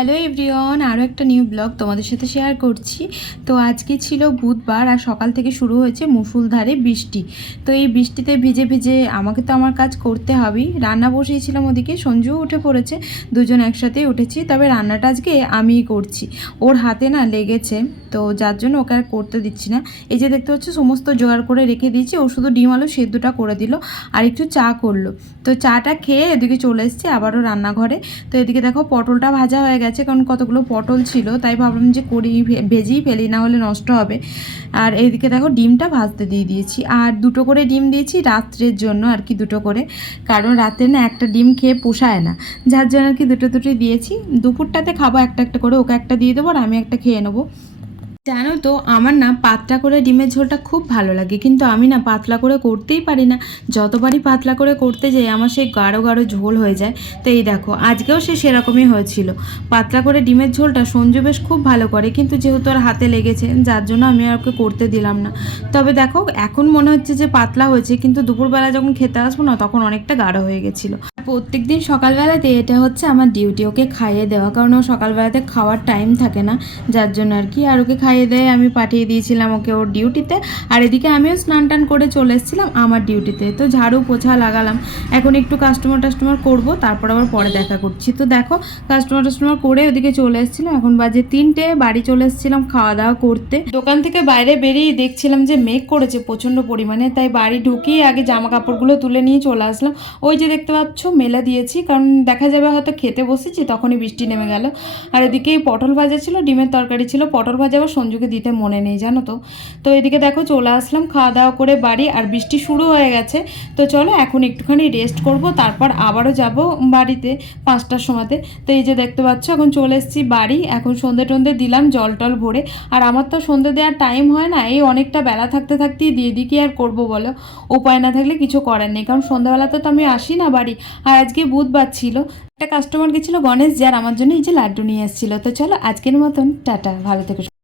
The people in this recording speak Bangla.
হ্যালো এভরিওয়ান আরও একটা নিউ ব্লগ তোমাদের সাথে শেয়ার করছি। তো আজকে ছিল বুধবার আর সকাল থেকে শুরু হয়েছে মুসুলধারে বৃষ্টি। তো এই বৃষ্টিতে ভিজে ভিজে আমাকে তো আমার কাজ করতে হবেই। রান্না বসিয়েছিলাম ওদিকে, সঞ্জুও উঠে পড়েছে, দুজন একসাথেই উঠেছি। তবে রান্নাটা আজকে আমিই করছি। ওর হাতে না লেগেছে, তো যার জন্য ওকে আর করতে দিচ্ছি না। এই যে দেখতে পাচ্ছ, সমস্ত জোগাড় করে রেখে দিয়েছি। ও শুধু ডিম, আলু সেদ্ধটা করে দিল আর একটু চা করল। তো চাটা খেয়ে এদিকে চলে এসেছি আবারও রান্নাঘরে। তো এদিকে দেখো পটলটা ভাজা হয়ে গেছে। কারণ কতগুলো পটল ছিল, তাই ভাবলাম যে করি ভেজেই ফেলি, না হলে নষ্ট হবে। আর এইদিকে দেখো ডিমটা ভাজতে দিয়ে দিয়েছি। আর দুটো করে ডিম দিয়েছি রাত্রের জন্য আর কি দুটো করে, কারণ রাতে না একটা ডিম খেয়ে পোষায় না। যার জন্য আর কি দুটো দুটোই দিয়েছি। দুপুরটাতে খাব একটা একটা করে, ওকে একটা দিয়ে দেবো আর আমি একটা খেয়ে নেব। জানো তো, আমার না পাতলা করে ডিমের ঝোলটা খুব ভালো লাগে। কিন্তু আমি না পাতলা করে করতেই পারি না। যতবারই পাতলা করে করতে যাই, আমার সেই গাঢ় গাঢ় ঝোল হয়ে যায়। তো এই দেখো, আজকেও সে সেরকমই হয়েছিল। পাতলা করে ডিমের ঝোলটা সঞ্জু বেশ খুব ভালো করে, কিন্তু যেহেতু আর হাতে লেগেছে, যার জন্য আমি আর ওকে করতে দিলাম না। তবে দেখো, এখন মনে হচ্ছে যে পাতলা হয়েছে, কিন্তু দুপুরবেলা যখন খেতে আসব না, তখন অনেকটা গাঢ় হয়ে গেছিল। প্রত্যেক দিন সকালবেলাতে এটা হচ্ছে আমার ডিউটি ওকে খাইয়ে দেওয়া। কারণ ও সকালবেলাতে খাওয়ার টাইম থাকে না, যার জন্য আর কি। আর ওকে খাইয়ে দেয়, আমি পাঠিয়ে দিয়েছিলাম ওকে ওর ডিউটিতে আর এদিকে আমিও স্নান টান করে চলে এসেছিলাম আমার ডিউটিতে তো। ঝাড়ু পোছা লাগালাম। এখন একটু কাস্টমার টাস্টমার করব, তারপর আবার পরে দেখা করছি। তো দেখো কাস্টমার টাস্টমার করে ওদিকে চলে এসেছিলাম। এখন বাজে তিনটে, বাড়ি চলে এসেছিলাম খাওয়া দাওয়া করতে। দোকান থেকে বাইরে বেরিয়ে দেখছিলাম যে মেঘ করেছে প্রচণ্ড পরিমাণে। তাই বাড়ি ঢুকিয়ে আগে জামা কাপড়গুলো তুলে নিয়ে চলে আসলাম। ওই যে দেখতে পাচ্ছ মেলা দিয়েছি, কারণ দেখা যাবে হয়তো খেতে বসেছি, তখনই বৃষ্টি নেমে গেল। আর এদিকে পটল ভাজা ছিল, ডিমের তরকারি ছিল, পটল ভাজা আবার সঞ্জুকে দিতে মনে নেই, জানো তো। তো এদিকে দেখো চলে আসলাম, খাওয়া দাওয়া করে বাড়ি, আর বৃষ্টি শুরু হয়ে গেছে। তো চলো এখন একটুখানি রেস্ট করব, তারপর আবারও যাব বাড়িতে পাঁচটার সময়তে। তো এই যে দেখতে পাচ্ছ, এখন চলে এসেছি বাড়ি, এখন সন্ধে টন্ধে দিলাম জল টল ভরে। আর আমার তো সন্ধে দেওয়ার টাইম হয় না, এই অনেকটা বেলা থাকতে থাকতেই দিয়ে দিই, কি আর করব বলো? উপায় না থাকলে কিছু করার নেই, কারণ সন্ধ্যাবেলাতে তো আমি আসি না বাড়ি। আর আজকে বুধবার ছিল। একটা কাস্টমার গেছিল গণেশ, যার আমার জন্য এই যে লাড্ডু নিয়ে এসেছিল। তো চলো আজকের মতন, টাটা, ভালো থেকো।